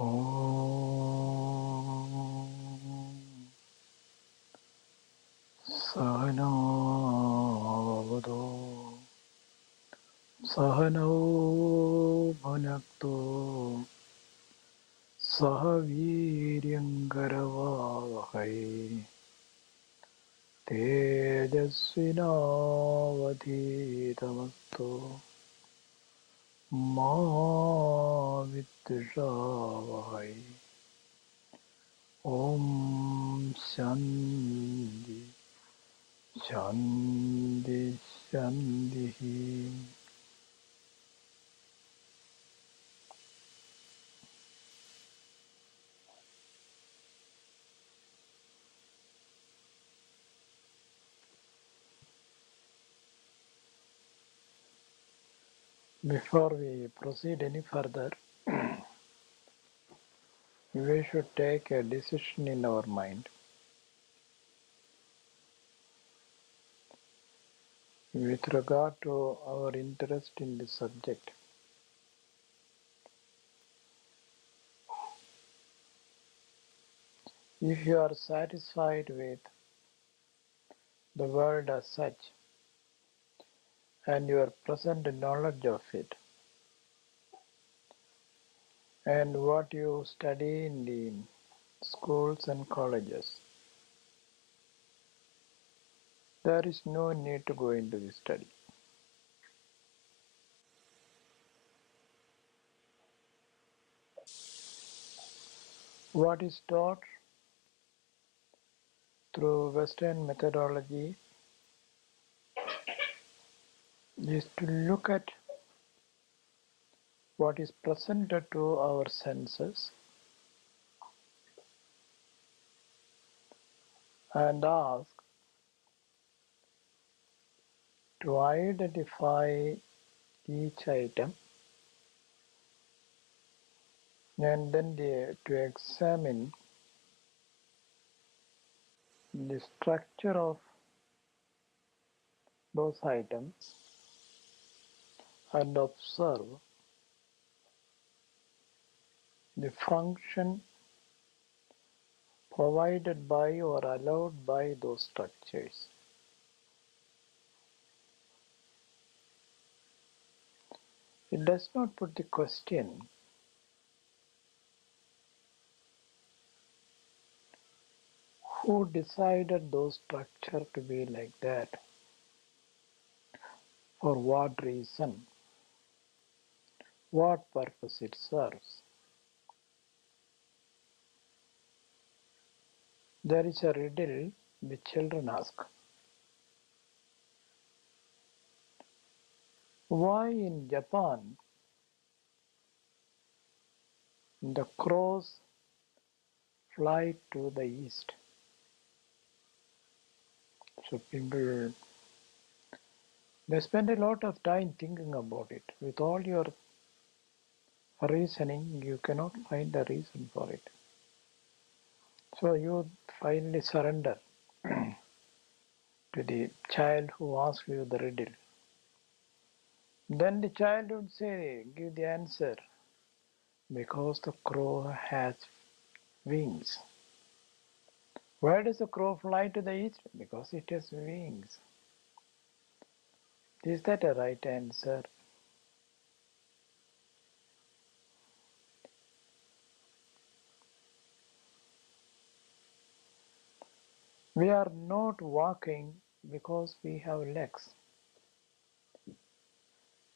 Om Sahana Vavado Sahano Bhunakto Sahaviryangaravahai Tejasvinavadhitamasto Ma Vidvishavahai Om Shanti Shanti Shanti. Before we proceed any further, we should take a decision in our mind with regard to our interest in the subject. If you are satisfied with the world as such and your present knowledge of it and what you study in the schools and colleges, there is no need to go into the study. What is taught through Western methodology is to look at what is presented to our senses and ask to identify each item and then to examine the structure of those items and observe the function provided by or allowed by those structures. It does not put the question who decided those structure to be like that, for what reason, what purpose it serves. There is a riddle the children ask. Why in Japan the crows fly to the east? So people, they spend a lot of time thinking about it. With all your reasoning, you cannot find a reason for it. So you finally surrender to the child who asks you the riddle. Then the child would say, give the answer, because the crow has wings. Why does the crow fly to the east? Because it has wings. Is that a right answer? We are not walking because we have legs.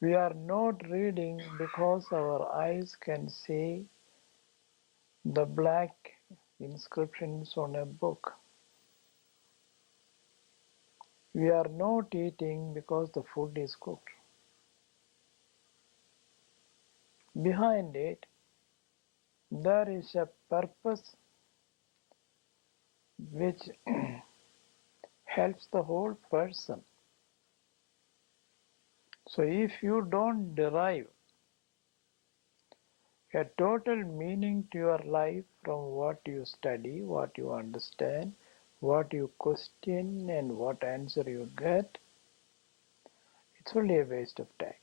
We are not reading because our eyes can see the black inscriptions on a book. We are not eating because the food is cooked. Behind it, there is a purpose which helps the whole person. So if you don't derive a total meaning to your life from what you study, what you understand, what you question and what answer you get, it's only a waste of time.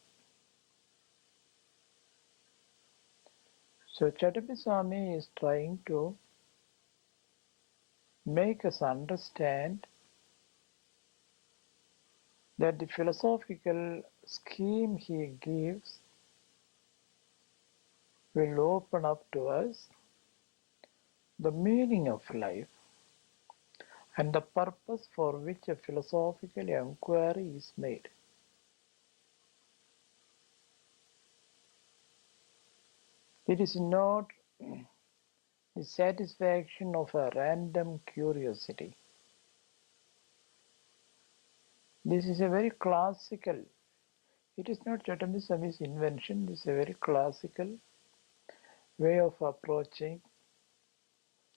So Chattambi Swamy is trying to make us understand that the philosophical scheme he gives will open up to us the meaning of life and the purpose for which a philosophical inquiry is made. It is not the satisfaction of a random curiosity. This is a very classical, it is not Chattambi Swamy's invention, this is a very classical way of approaching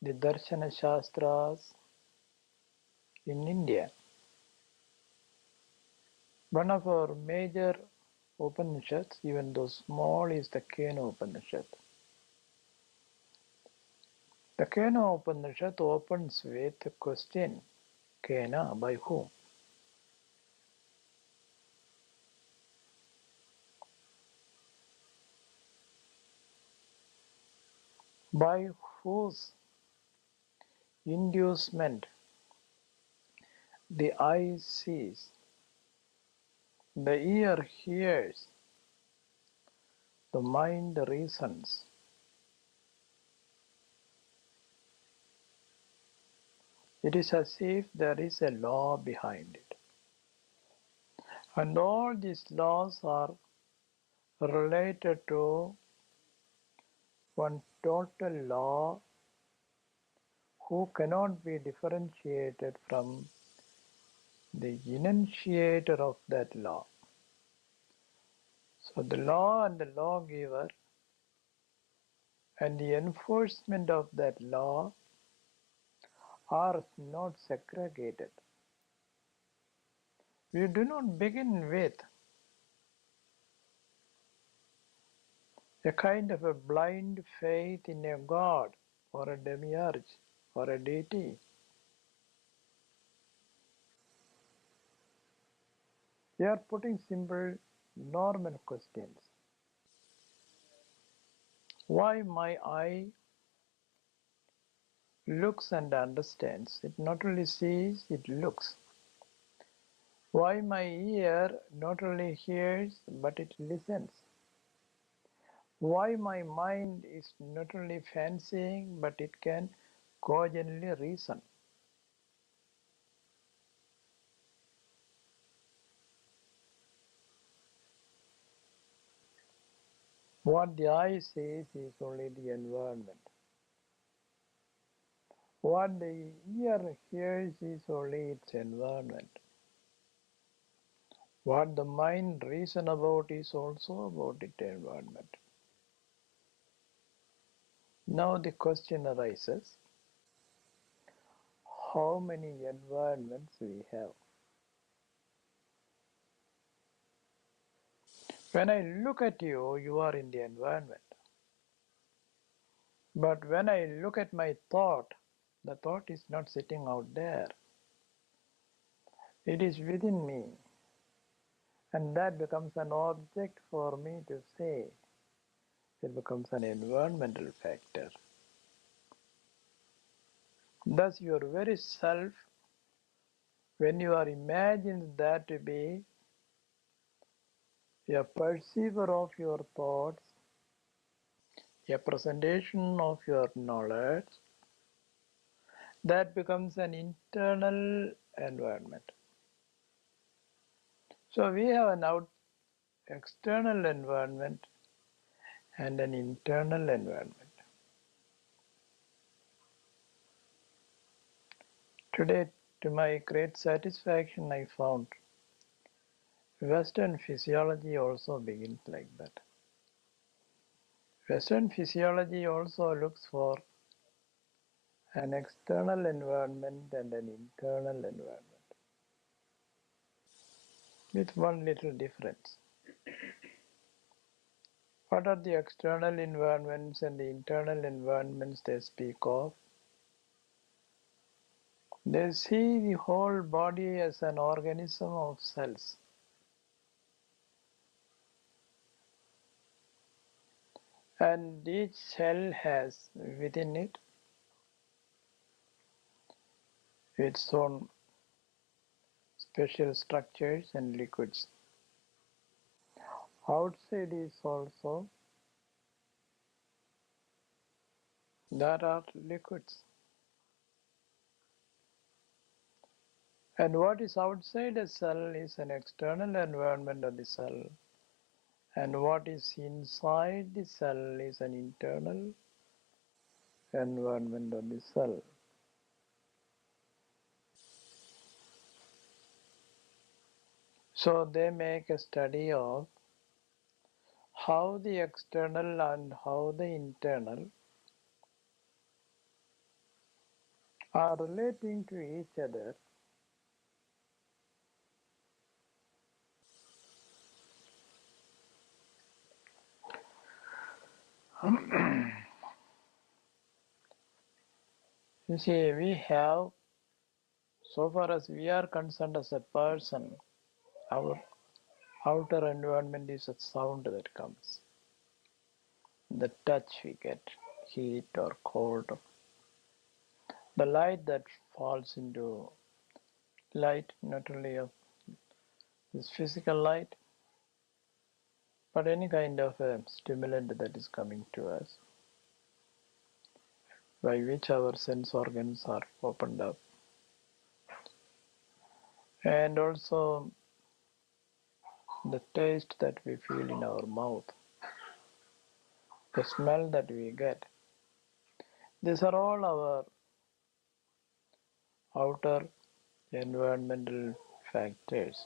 the Darshana Shastras in India. One of our major Upanishads, even though small, is the Kena Upanishad. The Kena Upanishad opens with a question, Kena, by whom? By whose inducement the eye sees, the ear hears, the mind reasons. It is as if there is a law behind it. And all these laws are related to one total law who cannot be differentiated from the enunciator of that law. So the law and the lawgiver and the enforcement of that law are not segregated. We do not begin with a kind of a blind faith in a god or a demiurge or a deity. We are putting simple normal questions. Why my eye looks and understands? It not only sees, it looks. Why my ear not only hears, but it listens. Why my mind is not only fancying, but it can cogently reason. What the eye sees is only the environment. What the ear hears is only its environment. What the mind reasons about is also about its environment. Now the question arises, how many environments we have? When I look at you, you are in the environment. But when I look at my thought, the thought is not sitting out there. It is within me. And that becomes an object for me to say. It becomes an environmental factor. Thus, your very self, when you are imagining that to be a perceiver of your thoughts, a presentation of your knowledge, that becomes an internal environment. So we have an external environment and an internal environment. Today, to my great satisfaction, I found Western physiology also begins like that. Western physiology also looks for an external environment and an internal environment, with one little difference. What are the external environments and the internal environments they speak of? They see the whole body as an organism of cells. And each cell has within it its own special structures and liquids. Outside is also there are liquids. And what is outside a cell is an external environment of the cell. And what is inside the cell is an internal environment of the cell. So they make a study of how the external and how the internal are relating to each other. You see, we have, so far as we are concerned as a person, our outer environment is a sound that comes. The touch we get, heat or cold, the light that falls into light, not only of this physical light, but any kind of a stimulant that is coming to us, by which our sense organs are opened up. And also the taste that we feel in our mouth, the smell that we get. These are all our outer environmental factors.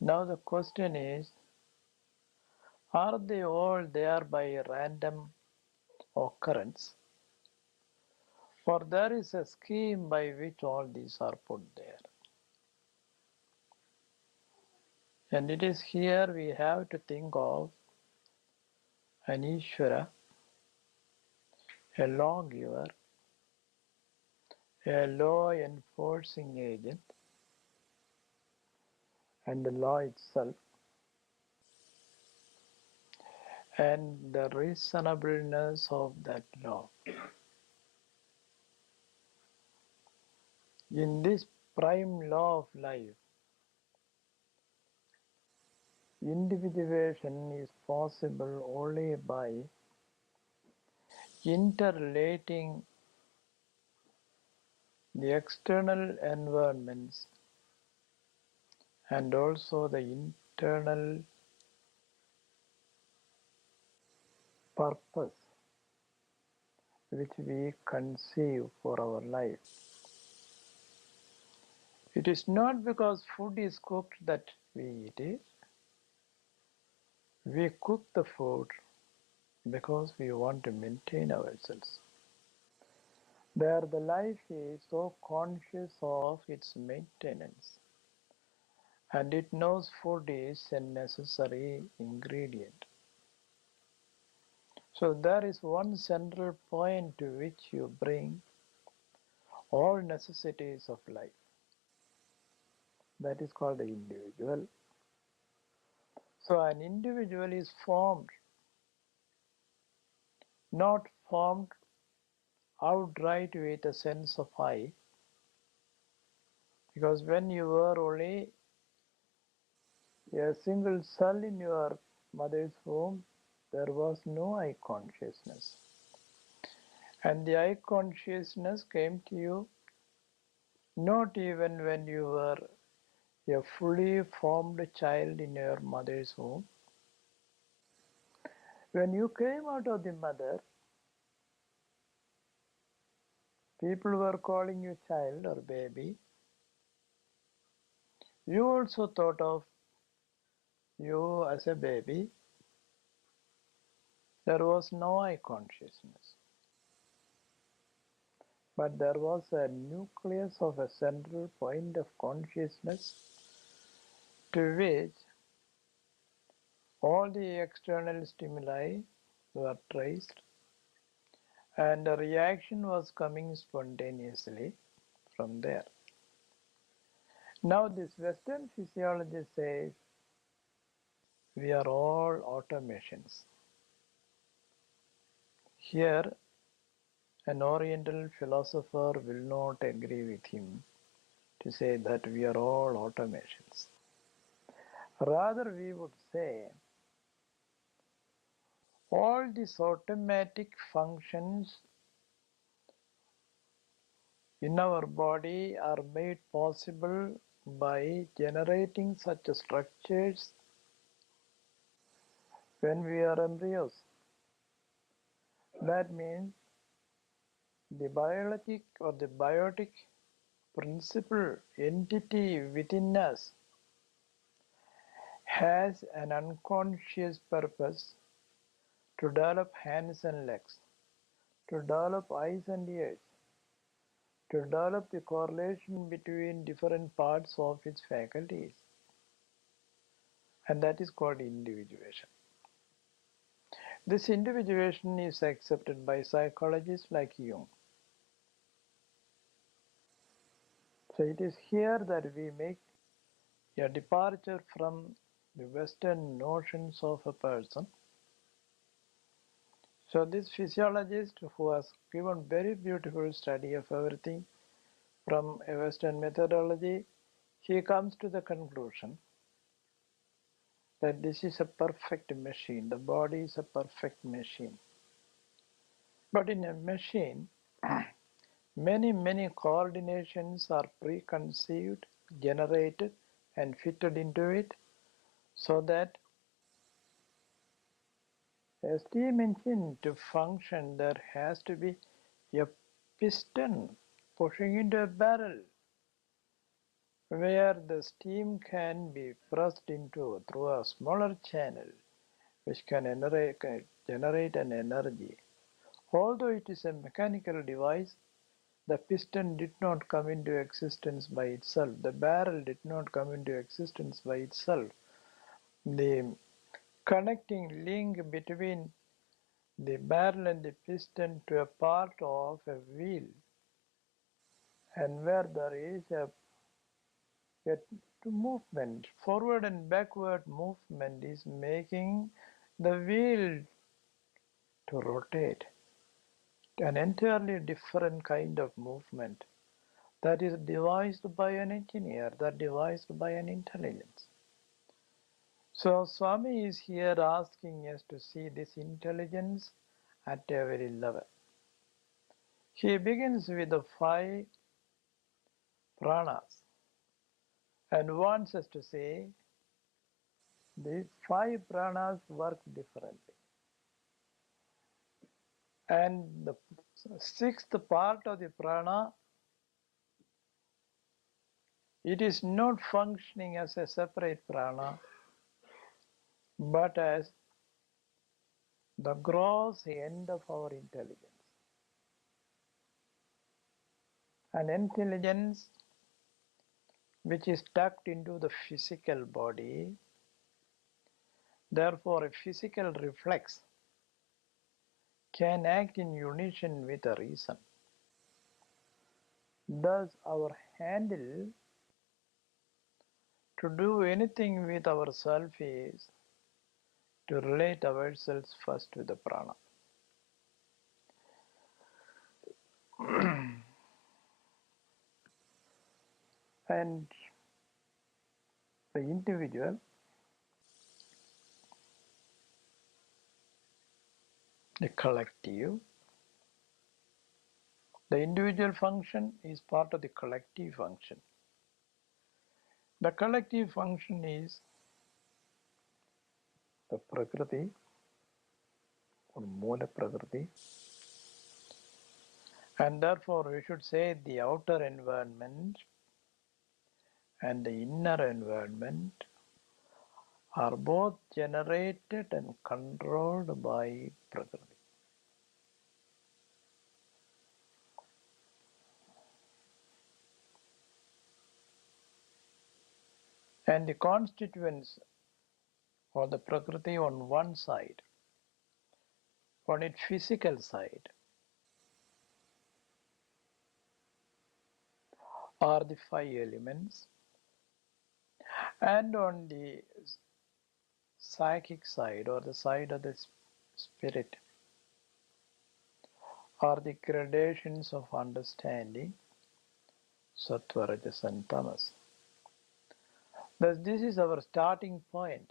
Now the question is, are they all there by random occurrence, or there is a scheme by which all these are put there? And it is here we have to think of an Ishvara, a lawgiver, a law enforcing agent, and the law itself, and the reasonableness of that law. In this prime law of life, individuation is possible only by interrelating the external environments and also the internal purpose which we conceive for our life. It is not because food is cooked that we eat it. We cook the food because we want to maintain ourselves. There the life is so conscious of its maintenance, and it knows food is a necessary ingredient. So there is one central point to which you bring all necessities of life. That is called the individual. So an individual is formed, not formed outright with a sense of I, because when you were only a single cell in your mother's womb, there was no I consciousness. And the I consciousness came to you not even when you were a fully formed child in your mother's womb. When you came out of the mother, people were calling you child or baby. You also thought of you as a baby. There was no I consciousness. But there was a nucleus of a central point of consciousness to which all the external stimuli were traced, and a reaction was coming spontaneously from there. Now this Western physiology says we are all automations. Here, an Oriental philosopher will not agree with him to say that we are all automations. Rather, we would say all these automatic functions in our body are made possible by generating such structures when we are embryos. That means the biologic or the biotic principle entity within us has an unconscious purpose to develop hands and legs, to develop eyes and ears, to develop the correlation between different parts of its faculties. And that is called individuation. This individuation is accepted by psychologists like Jung. So it is here that we make a departure from the Western notions of a person. So this physiologist who has given very beautiful study of everything from a Western methodology, he comes to the conclusion that this is a perfect machine. The body is a perfect machine. But in a machine, many coordinations are preconceived, generated, and fitted into it so that a steam engine to function, there has to be a piston pushing into a barrel where the steam can be pressed into through a smaller channel which can generate an energy. Although it is a mechanical device, the piston did not come into existence by itself. The barrel did not come into existence by itself. The connecting link between the barrel and the piston to a part of a wheel, and where there is a movement, forward and backward movement is making the wheel to rotate. An entirely different kind of movement that is devised by an engineer, that devised by an intelligence. So Swami is here asking us to see this intelligence at a very level. He begins with the 5 pranas and wants us to say these 5 pranas work differently. And the 6th part of the prana, it is not functioning as a separate prana, but as the gross end of our intelligence. An intelligence which is tucked into the physical body, therefore a physical reflex can act in unison with a reason. Thus our handle to do anything with ourselves is to relate ourselves first with the prana. And the individual, the collective, the individual function is part of the collective function. The collective function is the prakriti or Moola prakriti, and therefore we should say the outer environment and the inner environment are both generated and controlled by prakriti. And the constituents or the prakriti on one side, on its physical side, are the 5 elements, and on the psychic side or the side of the spirit are the gradations of understanding, sattva, rajas, and tamas. Thus, this is our starting point,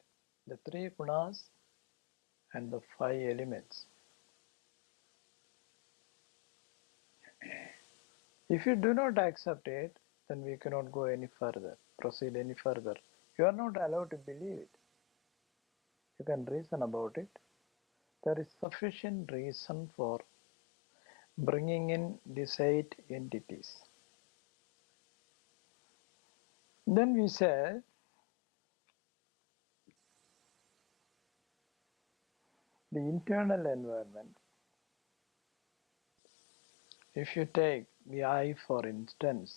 the three gunas and the five elements. If you do not accept it, then we cannot go any further, proceed any further. You are not allowed to believe it. You can reason about it. There is sufficient reason for bringing in these 8 entities. Then we say the internal environment. If you take the eye for instance,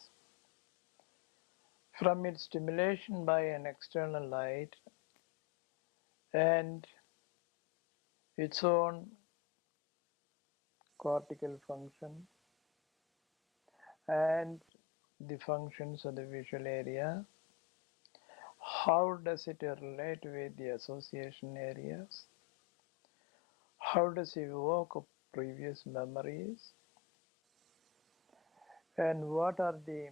from its stimulation by an external light and its own cortical function and the functions of the visual area, how does it relate with the association areas? How does it evoke previous memories? And what are the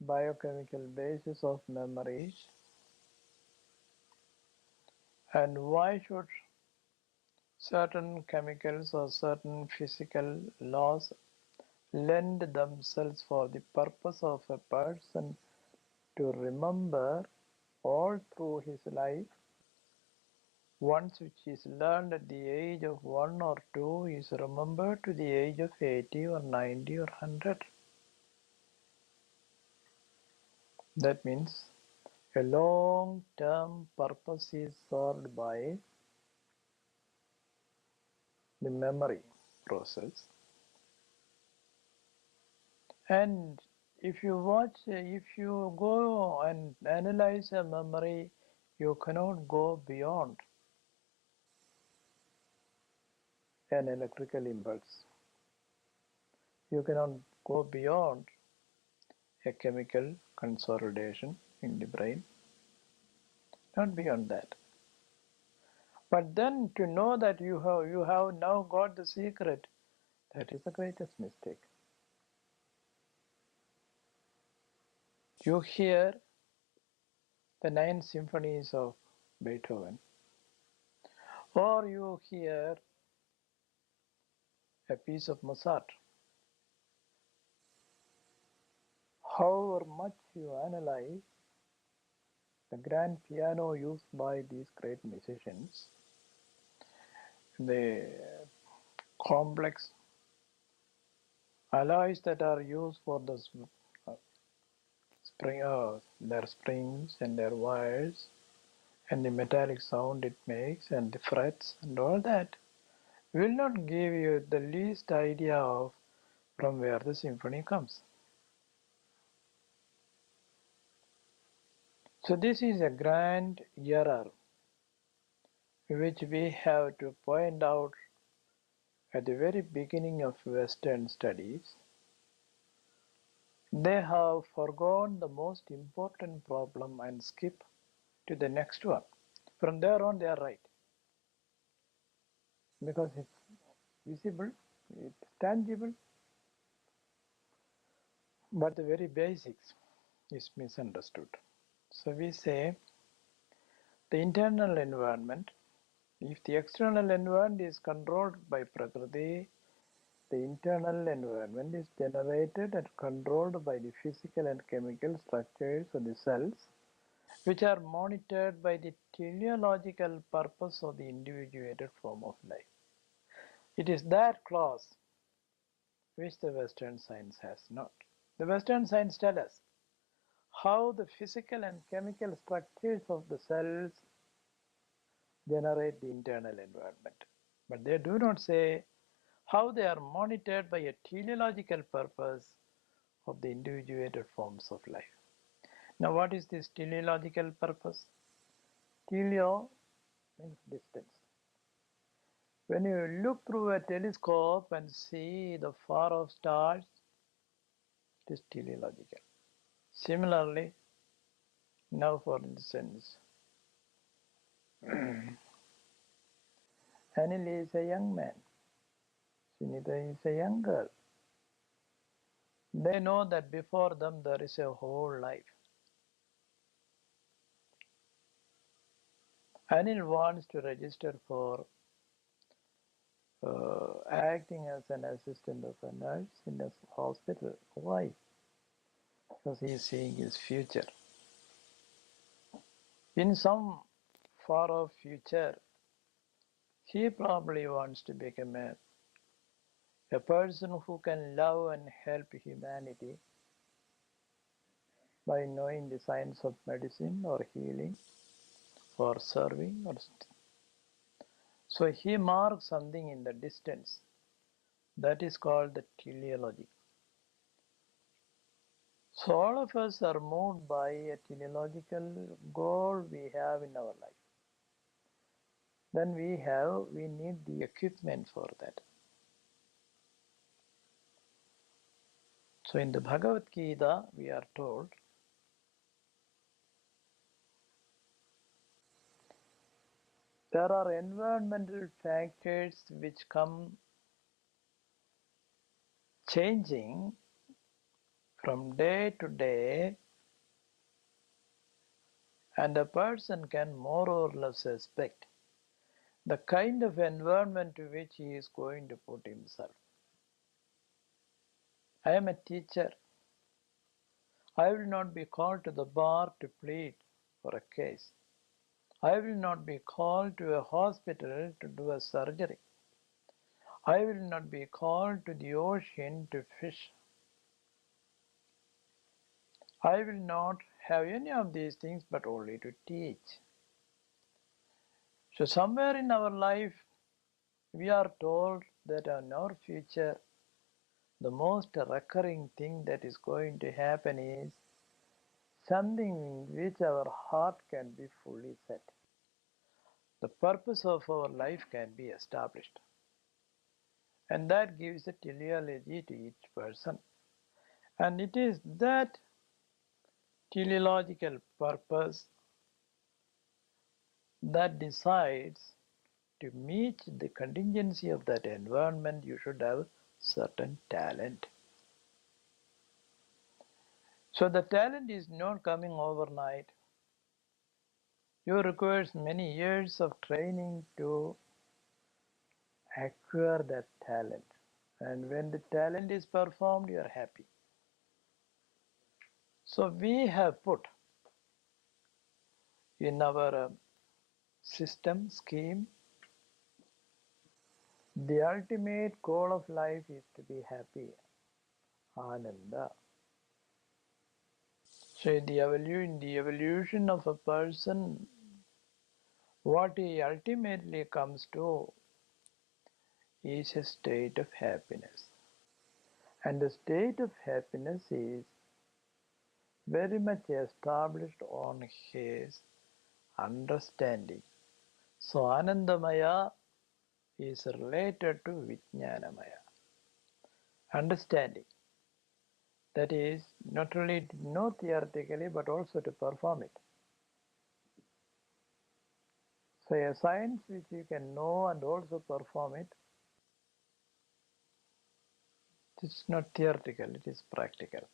biochemical basis of memories? And why should certain chemicals or certain physical laws lend themselves for the purpose of a person to remember all through his life? Once which is learned at the age of 1 or 2 is remembered to the age of 80 or 90 or 100. That means a long-term purpose is served by the memory process. And if you go and analyze a memory, you cannot go beyond an electrical impulse. You cannot go beyond a chemical consolidation in the brain, not beyond that. But then to know that you have now got the secret, that is the greatest mistake. You hear the 9 symphonies of Beethoven, or you hear a piece of Mozart. However much you analyze the grand piano used by these great musicians, the complex alloys that are used for the their springs and their wires, and the metallic sound it makes, and the frets and all that, will not give you the least idea of from where the symphony comes. So this is a grand error which we have to point out at the very beginning of Western studies. They have forgone the most important problem and skip to the next one. From there on, they are right. Because it's visible, it's tangible, but the very basics is misunderstood. So we say the internal environment, if the external environment is controlled by Prakriti, the internal environment is generated and controlled by the physical and chemical structures of the cells, which are monitored by the teleological purpose of the individuated form of life. It is that clause which the Western science has not. The Western science tells us how the physical and chemical structures of the cells generate the internal environment. But they do not say how they are monitored by a teleological purpose of the individuated forms of life. Now, what is this teleological purpose? Teleo means distance. When you look through a telescope and see the far off stars, it is teleological. Similarly, now for instance, Anil is a young man. Nitya is a young girl. They know that before them there is a whole life. Anil wants to register for acting as an assistant of a nurse in a hospital. Why? Because he is seeing his future. In some far off future, he probably wants to become a person who can love and help humanity by knowing the science of medicine or healing or serving. So he marks something in the distance. That is called the teleology. So all of us are moved by a teleological goal we have in our life. Then we need the equipment for that. So in the Bhagavad Gita, we are told there are environmental factors which come changing from day to day, and a person can more or less expect the kind of environment to which he is going to put himself. I am a teacher. I will not be called to the bar to plead for a case. I will not be called to a hospital to do a surgery. I will not be called to the ocean to fish. I will not have any of these things but only to teach. So somewhere in our life, we are told that in our future, the most recurring thing that is going to happen is something in which our heart can be fully set. The purpose of our life can be established. And that gives a teleology to each person. And it is that teleological purpose that decides to meet the contingency of that environment, you should have certain talent. So the talent is not coming overnight. You require many years of training to acquire that talent. And when the talent is performed, you are happy. So we have put in our system, scheme, the ultimate goal of life is to be happy, ananda. So in the evolution of a person, what he ultimately comes to is a state of happiness. And the state of happiness is very much established on his understanding. So Anandamaya is related to Vijnanamaya. Understanding. That is, not only to know theoretically, but also to perform it. So a science which you can know and also perform it, it's not theoretical, it is practical.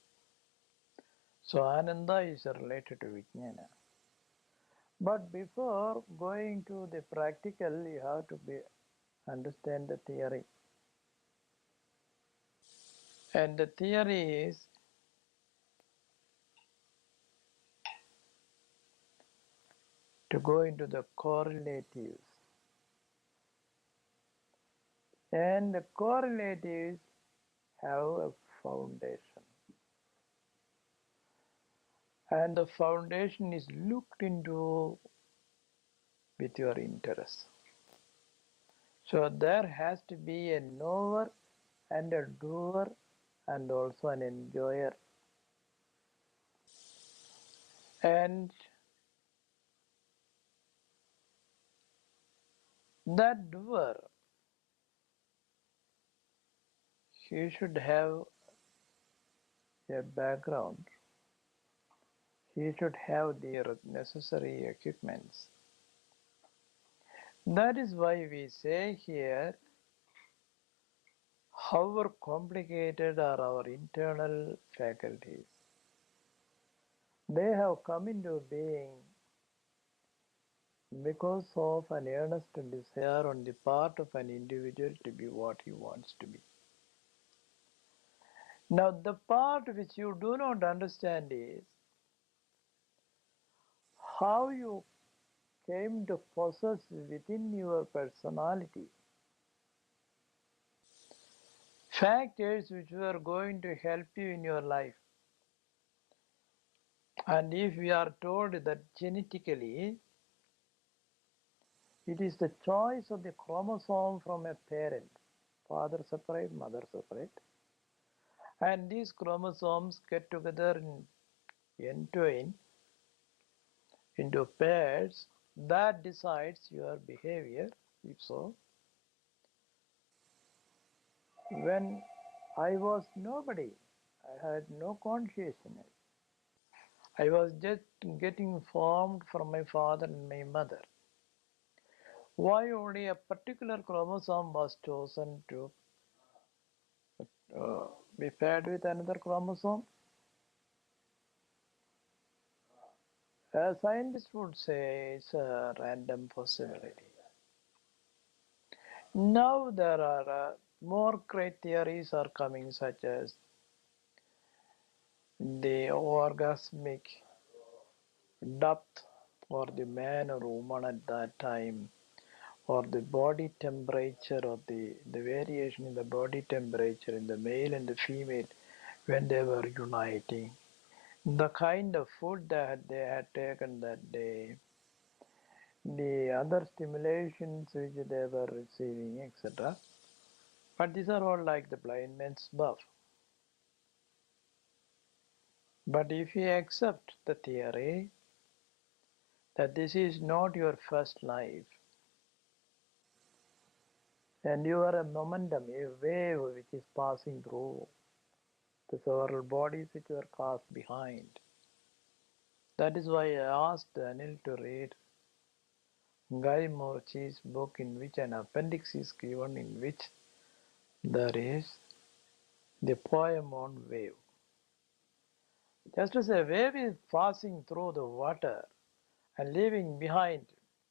So Ananda is related to Vijnana. But before going to the practical, you have to understand the theory. And the theory is to go into the correlatives. And the correlatives have a foundation. And the foundation is looked into with your interest. So there has to be a knower and a doer and also an enjoyer. And that doer, he should have a background. He should have the necessary equipments. That is why we say here However complicated are our internal faculties, they have come into being because of an earnest desire on the part of an individual to be what he wants to be. Now, the part which you do not understand is how you came to possess within your personality factors which were going to help you in your life. And if we are told that genetically it is the choice of the chromosome from a parent, father separate, mother separate, and these chromosomes get together and entwine into pairs that decides your behavior. If so, when I was nobody, I had no consciousness. I was just getting formed from my father and my mother. Why only a particular chromosome was chosen to be paired with another chromosome? A scientist would say it's a random possibility. Now there are more great theories are coming, such as the orgasmic depth for the man or woman at that time, or the body temperature, or the variation in the body temperature in the male and the female when they were uniting, the kind of food that they had taken that day, the other stimulations which they were receiving, etc. But these are all like the blind man's buff. But if you accept the theory that this is not your first life, and you are a momentum, a wave which is passing through the several bodies which were cast behind. That is why I asked Anil to read Guy Morchie's book, in which an appendix is given, in which there is the poem on wave. Just as a wave is passing through the water and leaving behind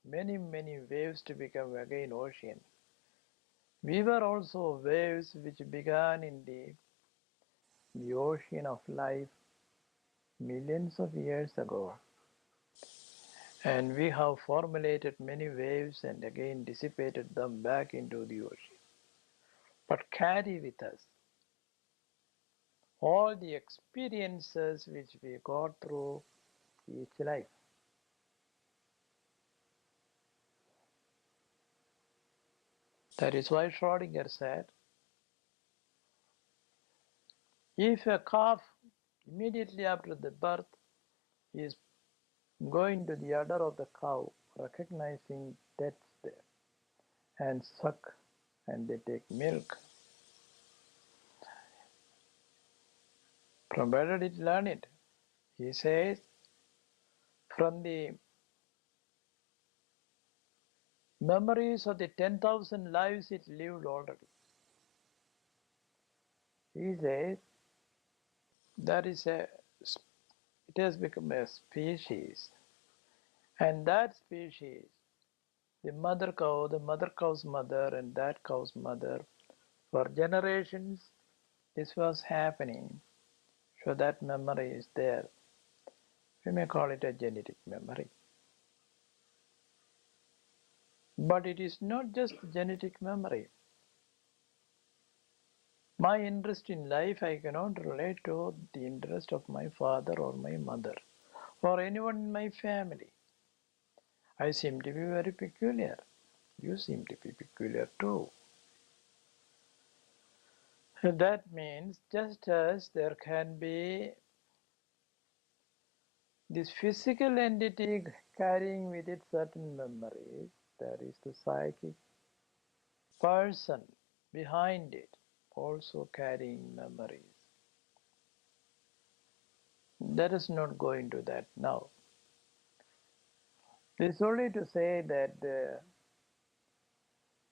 many, many waves to become again ocean, we were also waves which began in the ocean of life millions of years ago. And we have formulated many waves and again dissipated them back into the ocean. But carry with us all the experiences which we got through each life. That is why Schrodinger said, if a calf immediately after the birth is going to the udder of the cow, recognizing death there, and suck, and they take milk, from where did it learn it? He says, from the memories of the 10,000 lives it lived already. He says, that is it has become a species, and that species, the mother cow, the mother cow's mother, and that cow's mother, for generations this was happening, so that memory is there. We may call it a genetic memory. But it is not just genetic memory. My interest in life, I cannot relate to the interest of my father or my mother or anyone in my family. I seem to be very peculiar. You seem to be peculiar too. That means just as there can be this physical entity carrying with it certain memories, there is the psychic person behind it also carrying memories. Let us not go into that now. It is only to say that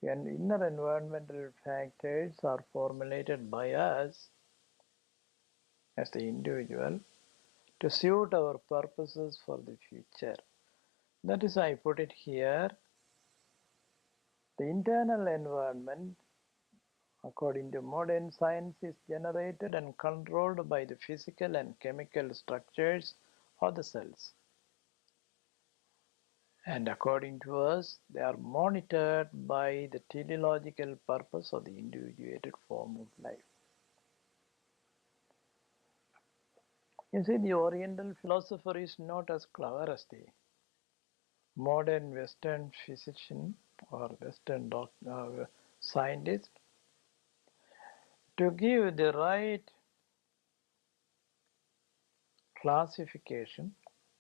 And inner environmental factors are formulated by us as the individual to suit our purposes for the future. That is why I put it here. The internal environment, according to modern science, is generated and controlled by the physical and chemical structures of the cells. And according to us, they are monitored by the teleological purpose of the individuated form of life. You see, the Oriental philosopher is not as clever as the modern Western physician or Western scientist to give the right classification,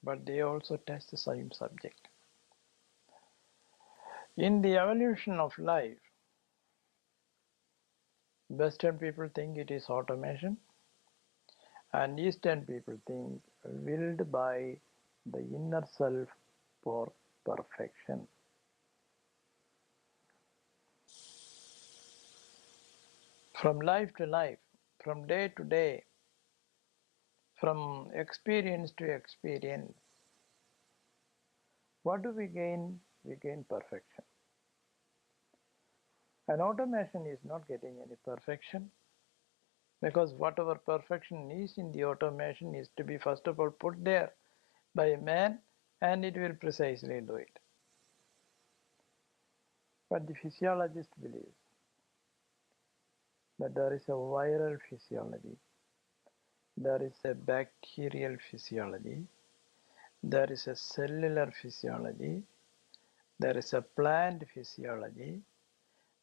but they also test the same subject. In the evolution of life, Western people think it is automation, and Eastern people think willed by the inner self for perfection. From life to life, from day to day, from experience to experience, what do we gain? We gain perfection. And automation is not getting any perfection because whatever perfection is in the automation is to be first of all put there by a man and it will precisely do it. But the physiologist believes that there is a viral physiology, there is a bacterial physiology, there is a cellular physiology, there is a plant physiology,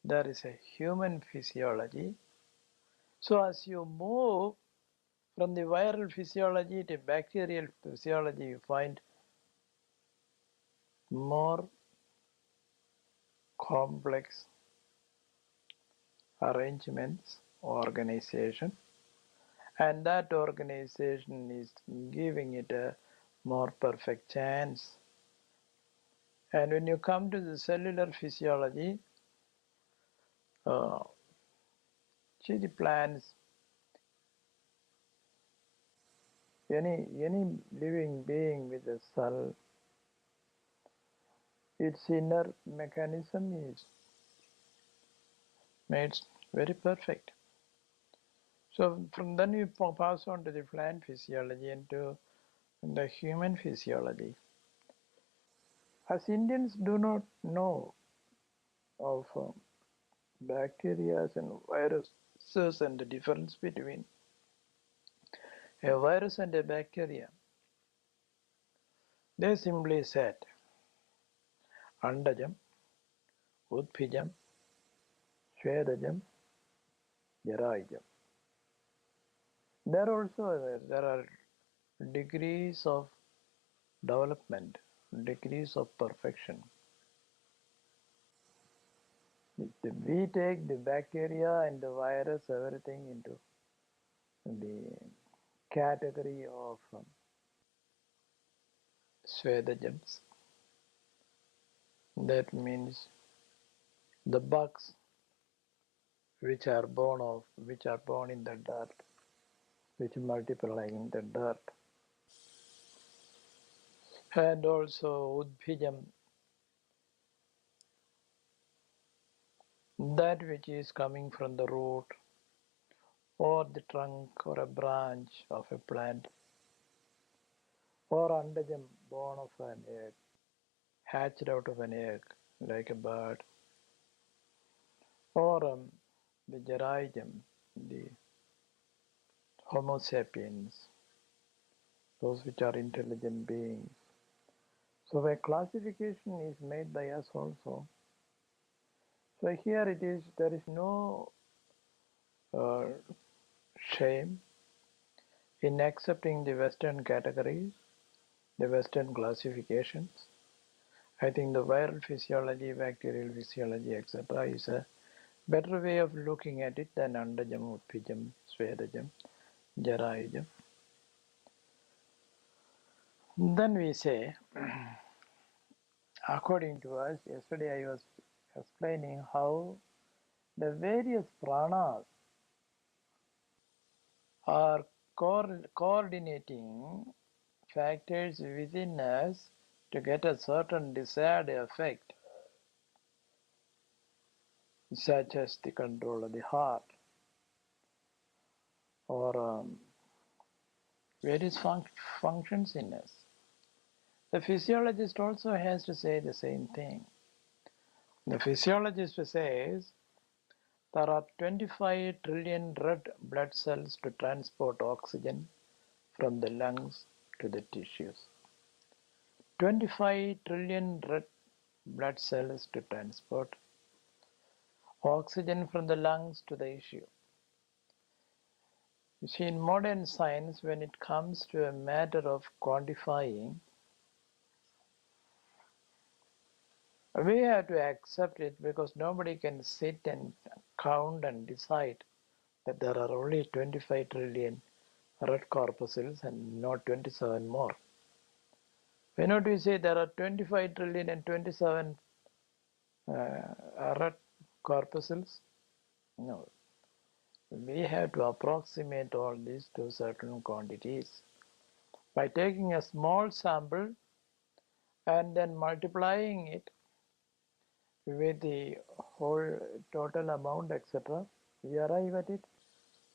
there is a human physiology. So as you move from the viral physiology to bacterial physiology, you find more complex arrangements, organization, and that organization is giving it a more perfect chance. And when you come to the cellular physiology, uh, see the plants, any living being with a cell, its inner mechanism is made very perfect. So from then you pass on to the plant physiology and to the human physiology. As Indians do not know of bacteria and viruses and the difference between a virus and a bacteria, they simply said Andajam, Udbhijam, Shvedajam, Jarajam. There are degrees of development, degrees of perfection. We take the bacteria and the virus, everything into the category of Svedajams. That means the bugs which are born in the dirt, which multiply in the dirt. And also Udbhijam, that which is coming from the root or the trunk or a branch of a plant, or Andajam, born of an egg, hatched out of an egg like a bird, or the Jarajam, the Homo sapiens, those which are intelligent beings. So a classification is made by us also. So here it is, there is no uh, shame in accepting the Western categories, the Western classifications. I think the viral physiology, bacterial physiology, etc. is a better way of looking at it than Andajam, Udbhijam, Svedajam, Jarajam. Then we say, according to us, yesterday I was explaining how the various pranas are coordinating factors within us to get a certain desired effect, such as the control of the heart or various functions in us. The physiologist also has to say the same thing. The physiologist says there are 25 trillion red blood cells to transport oxygen from the lungs to the tissues. 25 trillion red blood cells to transport oxygen from the lungs to the tissue. You see, in modern science, when it comes to a matter of quantifying, we have to accept it because nobody can sit and count and decide that there are only 25 trillion red corpuscles and not 27 more. Why not we say there are 25 trillion and 27 red corpuscles? No. We have to approximate all this to certain quantities. By taking a small sample and then multiplying it with the whole total amount, etc., we arrive at it.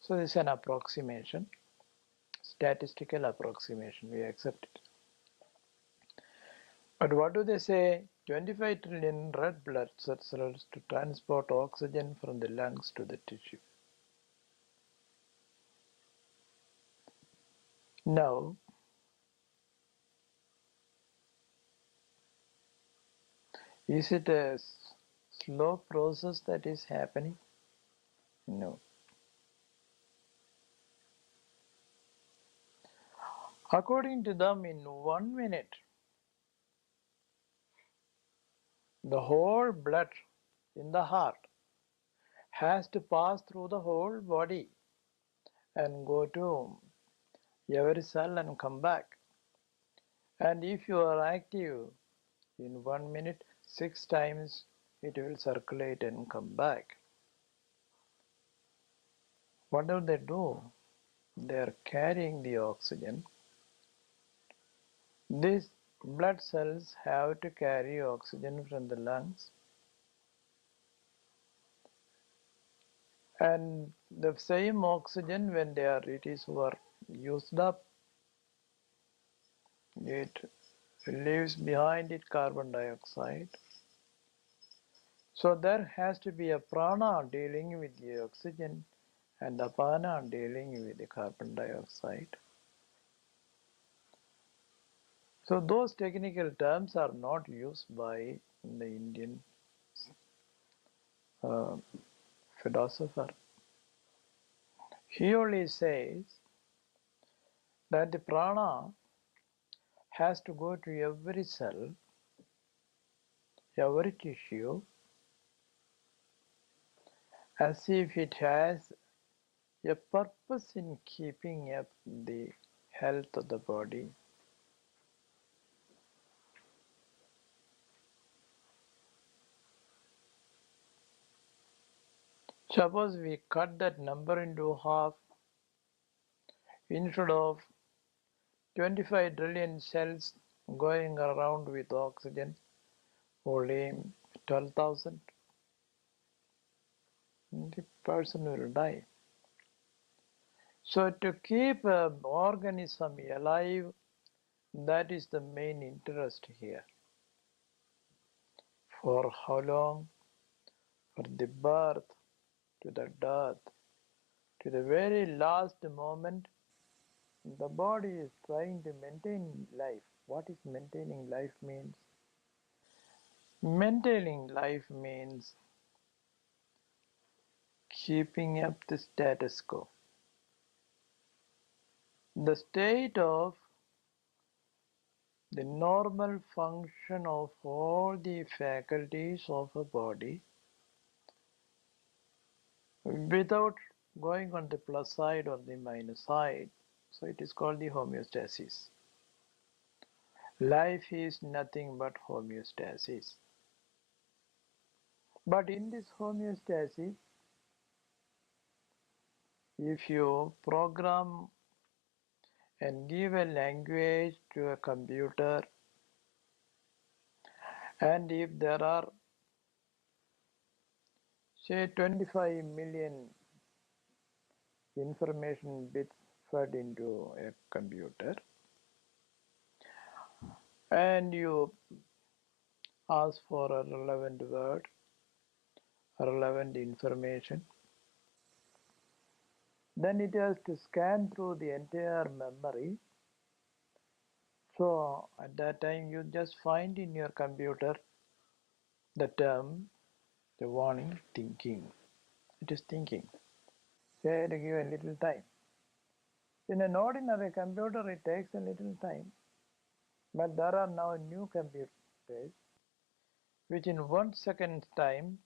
So this is an approximation, statistical approximation, we accept it. But what do they say? 25 trillion red blood cells to transport oxygen from the lungs to the tissue. Now, is it a slow process that is happening? No. According to them, in 1 minute, the whole blood in the heart has to pass through the whole body and go to every cell and come back. And if you are active in 1 minute, 6 times it will circulate and come back. What do they do? They are carrying the oxygen. These blood cells have to carry oxygen from the lungs, and the same oxygen, when it is used up, it leaves behind it carbon dioxide. So there has to be a prana dealing with the oxygen and apana dealing with the carbon dioxide. So those technical terms are not used by the Indian uh, philosopher. He only says that the prana has to go to every cell, every tissue, as if it has a purpose in keeping up the health of the body. Suppose we cut that number into half. Instead of 25 trillion cells going around with oxygen, only 12,000, the person will die. So to keep an organism alive, that is the main interest here. For how long? For the birth to the death, to the very last moment, the body is trying to maintain life. What is maintaining life means? Maintaining life means keeping up the status quo. The state of the normal function of all the faculties of a body without going on the plus side or the minus side. So it is called the homeostasis. Life is nothing but homeostasis. But in this homeostasis, if you program and give a language to a computer, and if there are say 25 million information bits fed into a computer, and you ask for a relevant word, relevant information, then it has to scan through the entire memory. So at that time you just find in your computer the term, the warning, thinking. It is thinking. Say to give a little time. In an ordinary computer it takes a little time, but there are now new computers which in 1 second time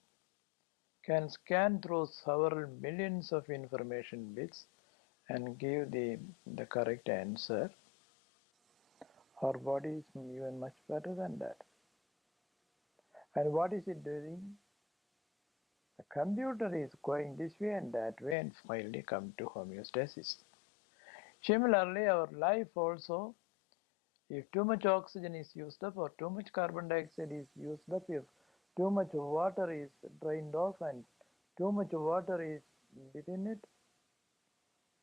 can scan through several millions of information bits and give the correct answer. Our body is even much better than that. And what is it doing? The computer is going this way and that way and finally come to homeostasis. Similarly, our life also, if too much oxygen is used up or too much carbon dioxide is used up, if too much water is drained off and too much water is within it,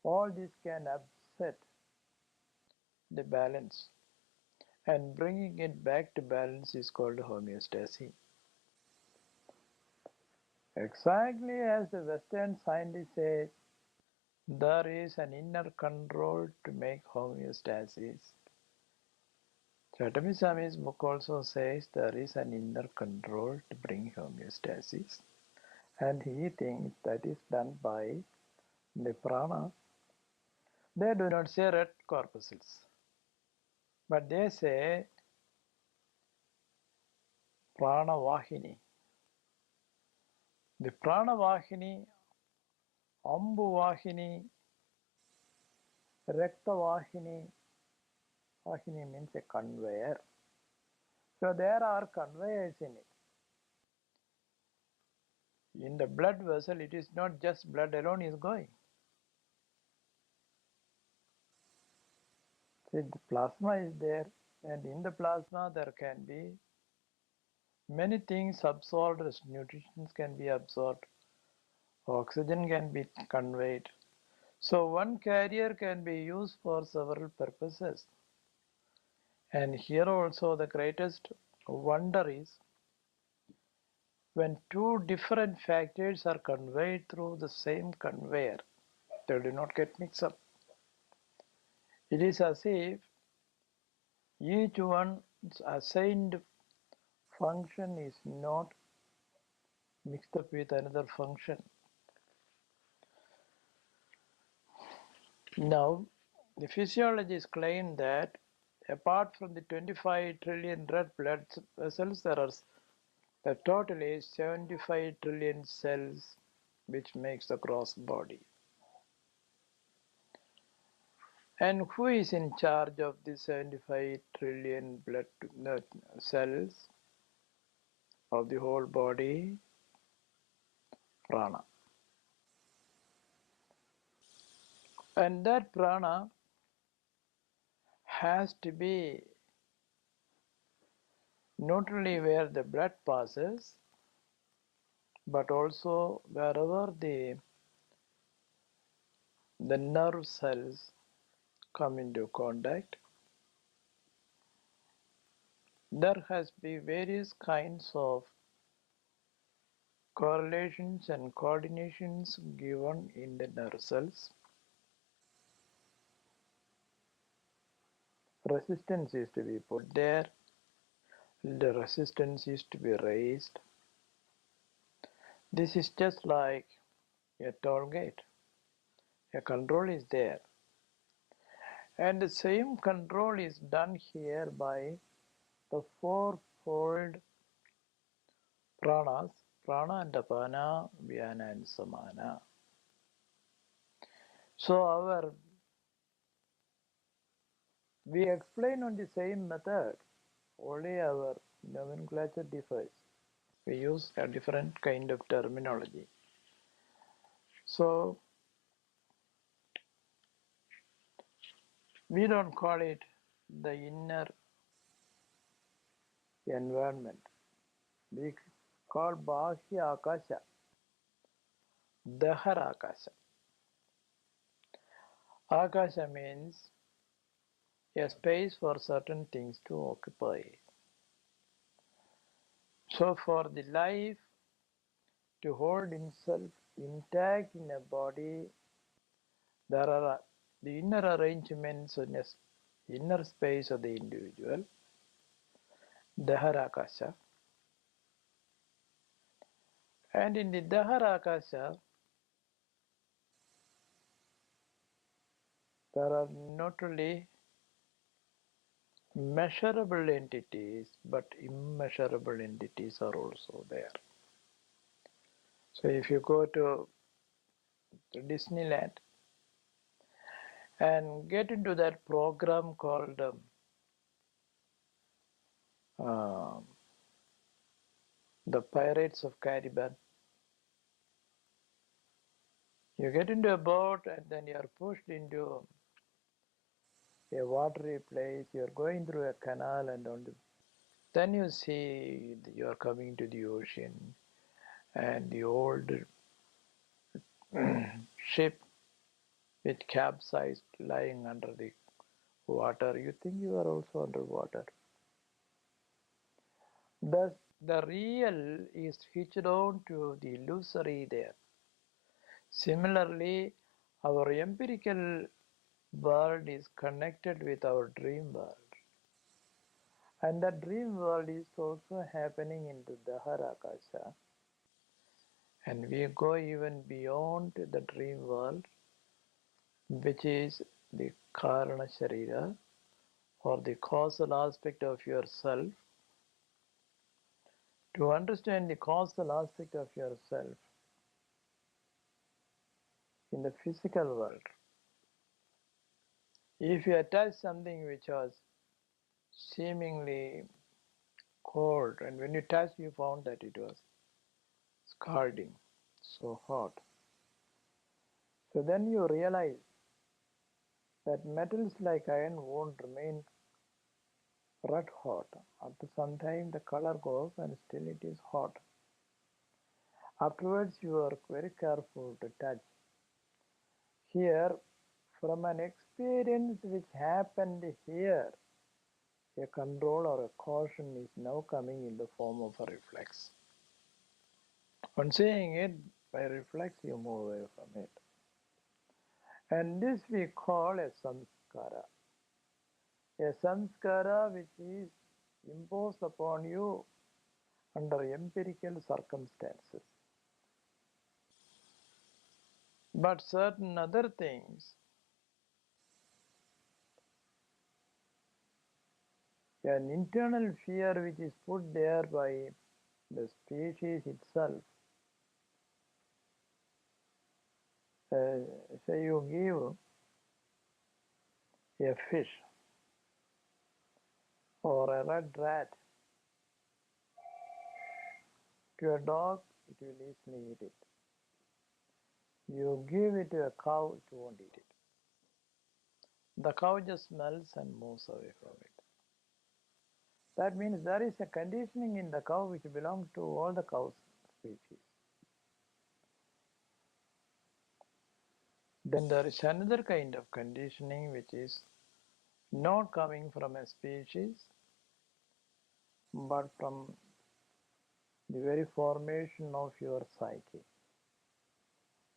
all this can upset the balance. And bringing it back to balance is called homeostasis. Exactly as the Western scientist says, there is an inner control to make homeostasis. Chattambi Swamy's book also says there is an inner control to bring homeostasis, and he thinks that is done by the prana. They do not say red corpuscles, but they say prana vahini. The prana vahini, ambu vahini, rakta vahini. Vahini means a conveyor. So there are conveyors in it. In the blood vessel, it is not just blood alone is going. See, the plasma is there, and in the plasma there can be many things absorbed, as nutrition can be absorbed, oxygen can be conveyed. So one carrier can be used for several purposes. And here also the greatest wonder is when two different factors are conveyed through the same conveyor, they do not get mixed up. It is as if each one's assigned function is not mixed up with another function. Now, the physiologists claim that apart from the 25 trillion red blood vessels, there are the total is 75 trillion cells which makes the gross body. And who is in charge of the 75 trillion blood cells of the whole body? Prana. And that prana has to be not only where the blood passes, but also wherever the nerve cells come into contact. There has been various kinds of correlations and coordinations given in the nerve cells. Resistance is to be put there, the resistance is to be raised. This is just like a toll gate. A control is there. And the same control is done here by the fourfold pranas, prana and apana, vyana and samana. So we explain on the same method, only our nomenclature differs. We use a different kind of terminology. So we don't call it the inner environment. We call Bahya Akasha, Dahar Akasha. Akasha means a space for certain things to occupy. So for the life to hold itself intact in a body, there are the inner arrangements in the inner space of the individual, Dahar Akasha. And in the Dahar Akasha, there are not only measurable entities, but immeasurable entities are also there. So if you go to Disneyland and get into that program called uh, the Pirates of Caribbean, you get into a boat and then you are pushed into a watery place. You are going through a canal and then you see you are coming to the ocean and the old ship with capsized lying under the water. You think you are also underwater. Thus, the real is hitched on to the illusory there. Similarly, our empirical world is connected with our dream world. And that dream world is also happening into Dahar Akasha. And we go even beyond the dream world, which is the Karana Sharira, or the causal aspect of yourself. To understand the causal aspect of yourself in the physical world, if you attach something which was seemingly cold, and when you touched, you found that it was scalding, so hot. So then you realize that metals like iron won't remain red hot. After some time, the color goes and still it is hot. Afterwards, you are very careful to touch. Here, from an experience which happened here, a control or a caution is now coming in the form of a reflex. On seeing it, by reflex, you move away from it. And this we call a samskara. A samskara which is imposed upon you under empirical circumstances. But certain other things, an internal fear which is put there by the species itself. Say you give a fish or a red rat to a dog, it will easily eat it. You give it to a cow, it won't eat it. The cow just smells and moves away from it. That means there is a conditioning in the cow which belongs to all the cow species. Then there is another kind of conditioning which is not coming from a species but from the very formation of your psyche.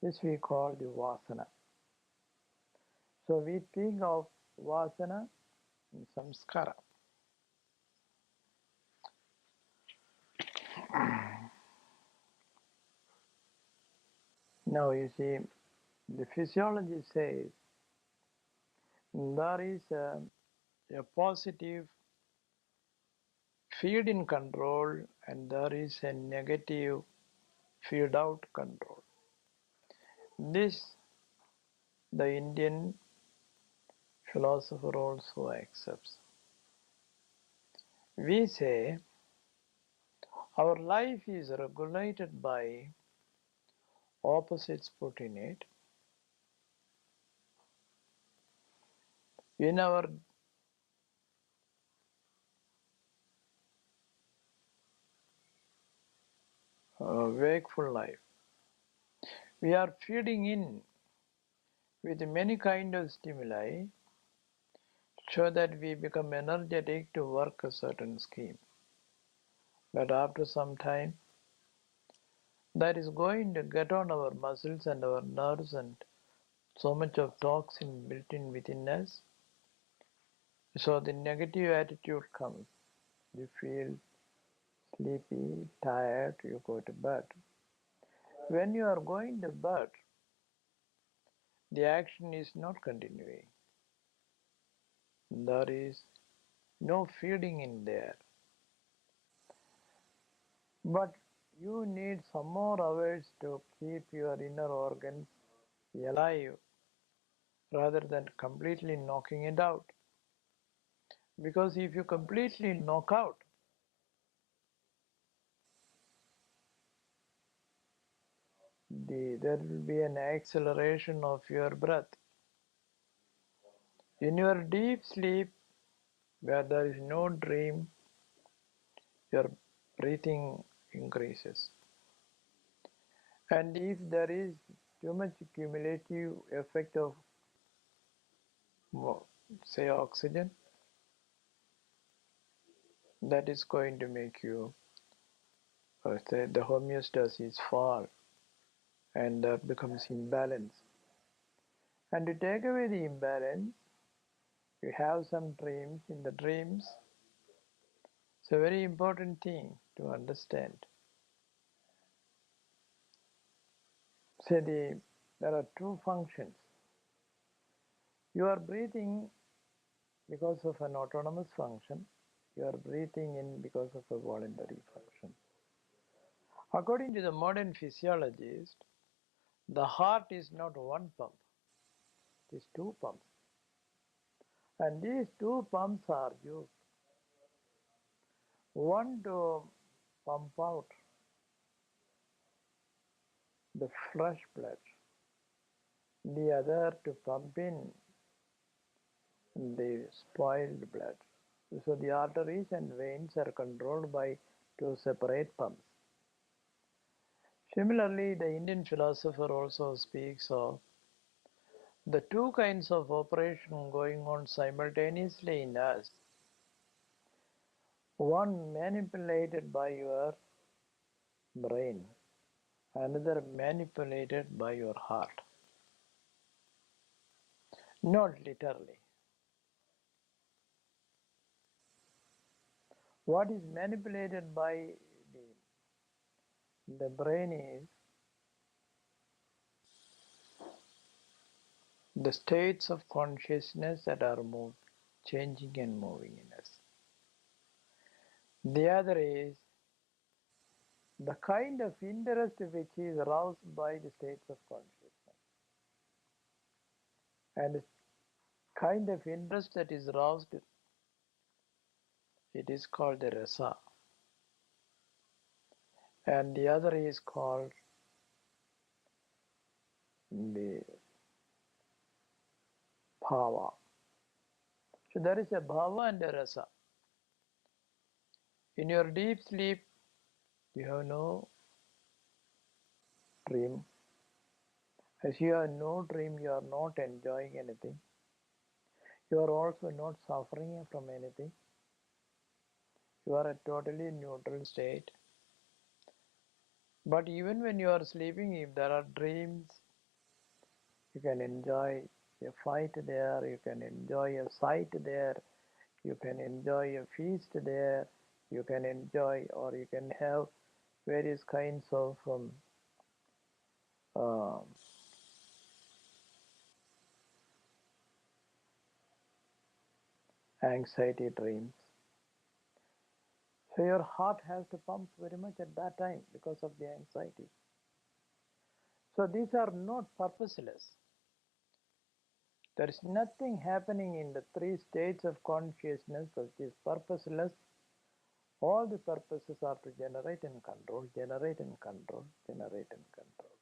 This we call the vasana. So we think of vasana and samskara. Now you see, the physiology says there is a positive feed in control and there is a negative feed out control. This the Indian philosopher also accepts. We say Our life is regulated by opposites put in it. In our wakeful life, we are feeding in with many kind of stimuli so that we become energetic to work a certain scheme. But after some time, that is going to get on our muscles and our nerves, and so much of toxin built in within us. So the negative attitude comes. You feel sleepy, tired, you go to bed. When you are going to bed, the action is not continuing. There is no feeding in there. But you need some more hours to keep your inner organs alive rather than completely knocking it out. Because if you completely knock out, there will be an acceleration of your breath. In your deep sleep, where there is no dream, your breathing increases. And if there is too much cumulative effect of, say, oxygen, that is going to make you, say, the homeostasis fall, and that becomes imbalance. And to take away the imbalance, you have some dreams. In the dreams, it's a very important thing to understand. Say there are two functions. You are breathing because of an autonomous function. You are breathing in because of a voluntary function. According to the modern physiologist, the heart is not one pump, it is two pumps. And these two pumps are used. One to pump out the fresh blood, the other to pump in the spoiled blood. So the arteries and veins are controlled by two separate pumps. Similarly, the Indian philosopher also speaks of the two kinds of operation going on simultaneously in us. One manipulated by your brain, another manipulated by your heart. Not literally. What is manipulated by the brain is the states of consciousness that are changing and moving in us. The other is the kind of interest which is aroused by the states of consciousness. And the kind of interest that is aroused, it is called the rasa. And the other is called the bhava. So there is a bhava and a rasa. In your deep sleep, you have no dream. As you have no dream, you are not enjoying anything. You are also not suffering from anything. You are a totally neutral state. But even when you are sleeping, if there are dreams, you can enjoy a fight there, you can enjoy a sight there, you can enjoy a feast there, you can enjoy or you can have various kinds of uh, anxiety dreams. So your heart has to pump very much at that time because of the anxiety. So these are not purposeless. There is nothing happening in the three states of consciousness which is purposeless All the purposes are to generate and control, generate and control, generate and control.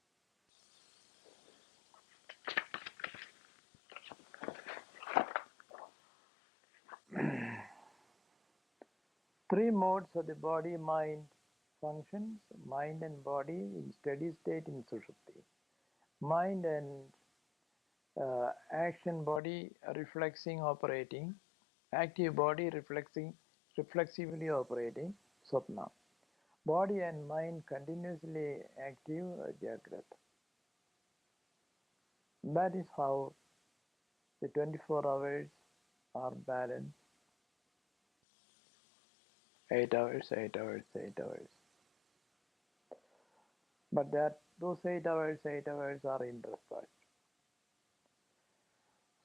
Three modes of the body-mind functions: mind and body in steady state in Sushupti. Mind and action body reflexing operating, active body reflexively operating, Swapna. Body and mind continuously active, Jagrat. That is how the 24 hours are balanced. 8 hours, 8 hours, 8 hours. But those 8 hours are interspersed.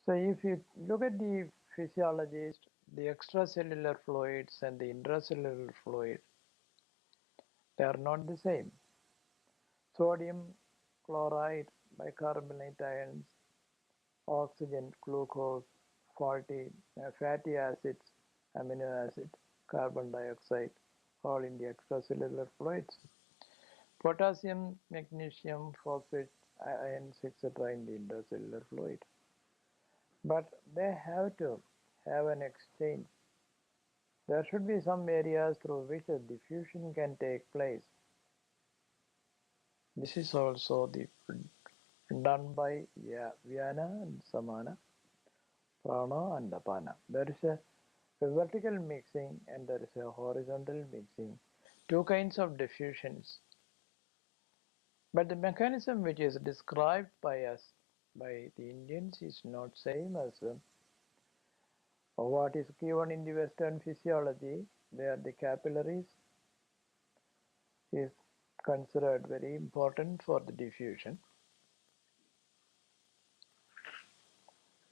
So if you look at the physiologist, the extracellular fluids and the intracellular fluid, they are not the same. Sodium, chloride, bicarbonate ions, oxygen, glucose, fatty acids, amino acids, carbon dioxide, all in the extracellular fluids. Potassium, magnesium, phosphate, ions, etc. in the intracellular fluid. But they have to have an exchange. There should be some areas through which a diffusion can take place. This is also done by Vyana and Samana, Prana and Apana. There is a vertical mixing and there is a horizontal mixing. Two kinds of diffusions. But the mechanism which is described by us, by the Indians, is not same as what is given in the Western physiology, where the capillaries is considered very important for the diffusion.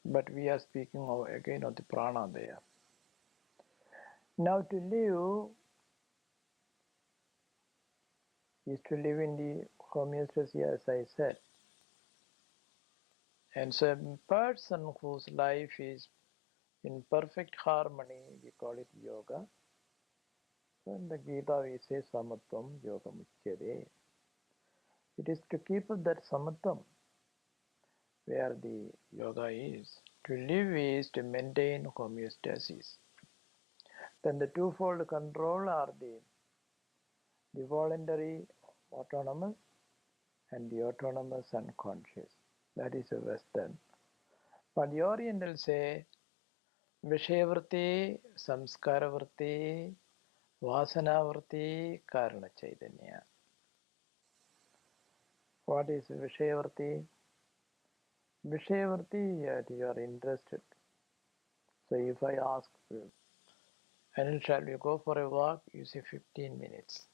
But we are speaking again of the prana there. Now to live is to live in the homeostasis, as I said. And so a person whose life is in perfect harmony, we call it yoga. So in the Gita we say samatvam yoga muchyate. It is to keep up that samatvam where the yoga is. To live is to maintain homeostasis. Then the twofold control are the voluntary autonomous and the autonomous unconscious. That is a Western. But the Oriental say Vishayavritti, Samskaravritti, Vasanavritti, Karana Chaitanya. What is Vishayavritti? Vishayavritti, you are interested. So if I ask you, Anil, shall we go for a walk? You say 15 minutes.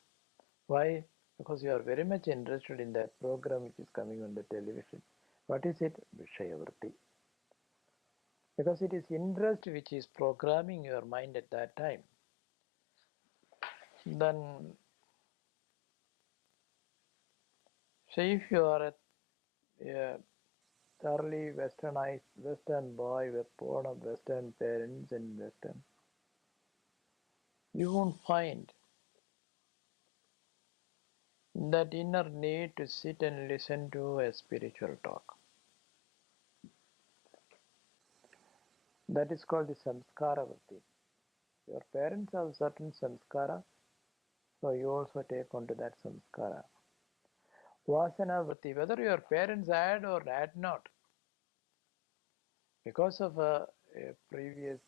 Why? Because you are very much interested in that program which is coming on the television. What is it? Vishayavritti. Because it is interest which is programming your mind at that time. Then, say if you are a thoroughly westernized Western boy, born of Western parents and Western, you won't find that inner need to sit and listen to a spiritual talk. That is called the samskara vritti. Your parents have certain samskara, so you also take on to that samskara. Vasana vritti, whether your parents add or add not, because of a previous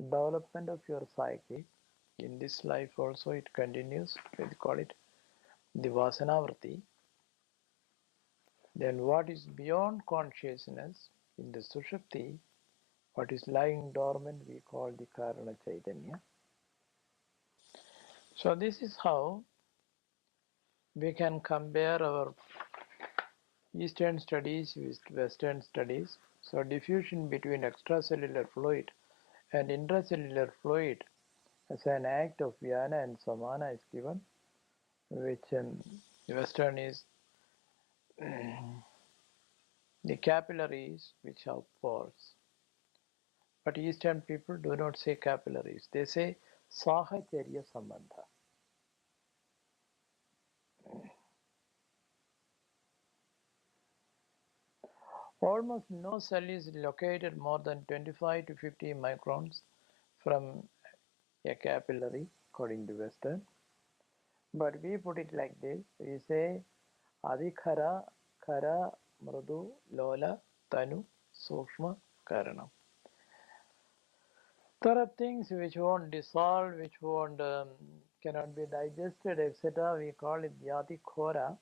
development of your psyche, in this life also it continues, we call it the vasana vritti. Then what is beyond consciousness in the sushupti, what is lying dormant, we call the karana chaitanya. So this is how we can compare our Eastern studies with Western studies. So diffusion between extracellular fluid and intracellular fluid as an act of Vyana and Samana is given, which in Western is the capillaries which have pores. But Eastern people do not say capillaries. They say Sahacharya Sambandha. Almost no cell is located more than 25 to 50 microns from a capillary, according to Western. But we put it like this. We say Adhikara, Khara, Mrudu, Lola, Tanu, Sukshma, Karanam. There are things which won't dissolve, which won't cannot be digested, etc. We call it Yati Khora.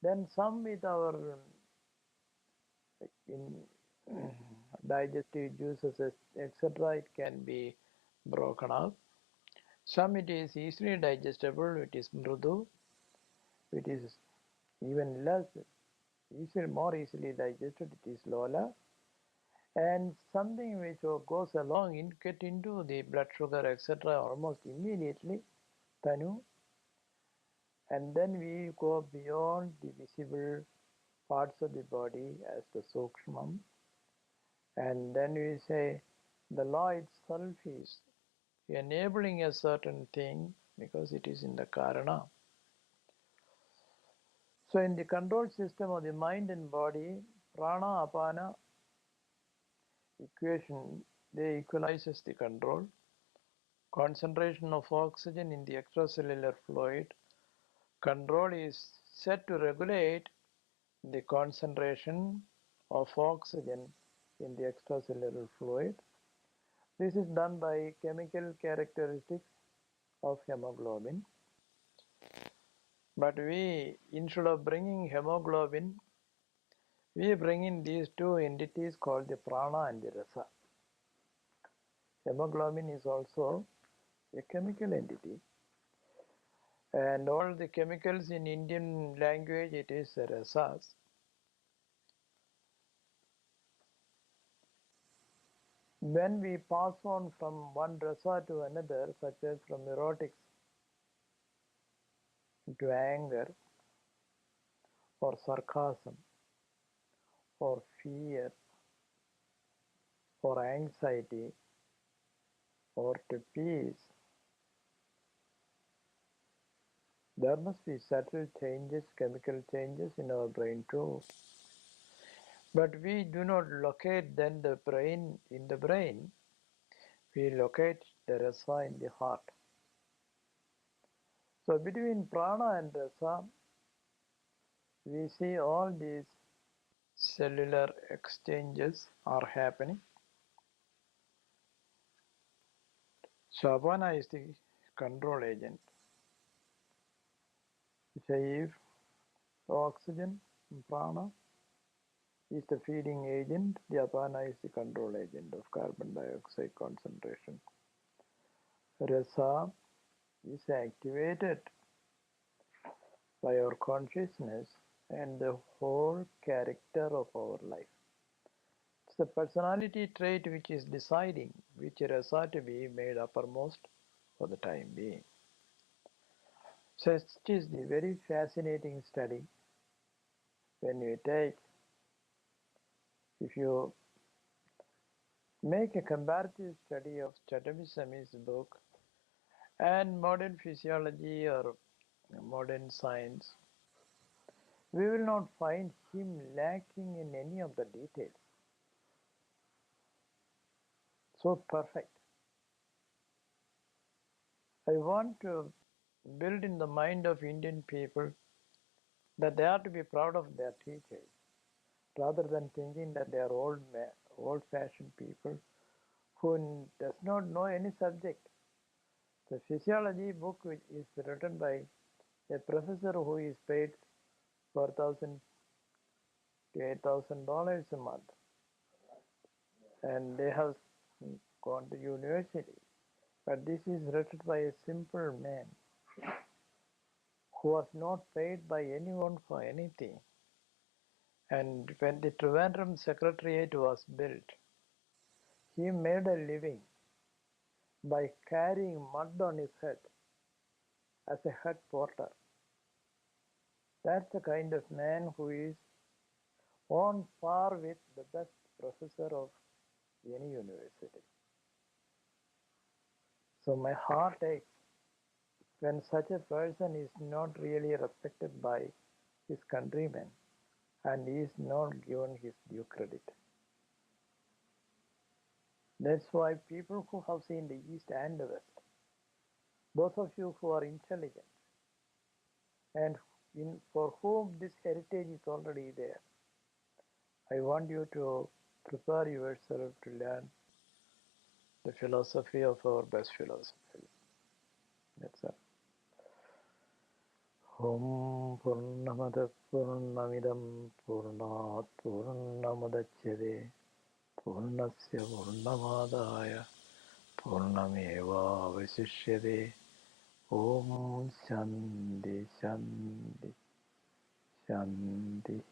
Then some with our in digestive juices, etc., it can be broken up. Some it is easily digestible, it is mrudu, it is even less, more easily digested, it is lola. And something which goes along get into the blood sugar, etc., almost immediately, tanu. And then we go beyond the visible parts of the body as the sukshmam. And then we say the law itself is enabling a certain thing because it is in the karana. So in the control system of the mind and body, prana, apana equation, they equalizes the control. Concentration of oxygen in the extracellular fluid. Control is set to regulate the concentration of oxygen in the extracellular fluid. This is done by chemical characteristics of hemoglobin. But we, instead of bringing hemoglobin, we bring in these two entities called the prana and the rasa. Hemoglobin is also a chemical entity. And all the chemicals in Indian language, it is rasas. When we pass on from one rasa to another, such as from erotics to anger, or sarcasm, or fear, or anxiety, or to peace, there must be subtle changes, chemical changes in our brain too. But we do not locate then the brain in the brain, we locate the rasa in the heart. So between prana and rasa, we see all these cellular exchanges are happening. So apana is the control agent. Say if oxygen, prana is the feeding agent, the apana is the control agent of carbon dioxide concentration. Rasa is activated by our consciousness and the whole character of our life. It's the personality trait which is deciding which rasa to be made uppermost for the time being. So it is the very fascinating study when you take, if you make a comparative study of Chattambi Swamy's book and modern physiology or modern science, we will not find him lacking in any of the details. So perfect. I want to build in the mind of Indian people that they are to be proud of their teachers rather than thinking that they are old-fashioned people who does not know any subject. The physiology book which is written by a professor who is paid $4,000 to $8,000 a month, and they have gone to university. But this is written by a simple man who was not paid by anyone for anything. And when the Trivandrum Secretariat was built, he made a living by carrying mud on his head as a head porter. That's the kind of man who is on par with the best professor of any university. So my heart aches when such a person is not really respected by his countrymen and is not given his due credit. That's why people who have seen the East and the West, both of you who are intelligent and for whom this heritage is already there, I want you to prepare yourself to learn the philosophy of our best philosophers. That's all. Om Purnamada Purnamidam Purnat Purnamadachyade Purnasya Purnamadaya Purnameva Vasishyade Om Shanti Shanti Shanti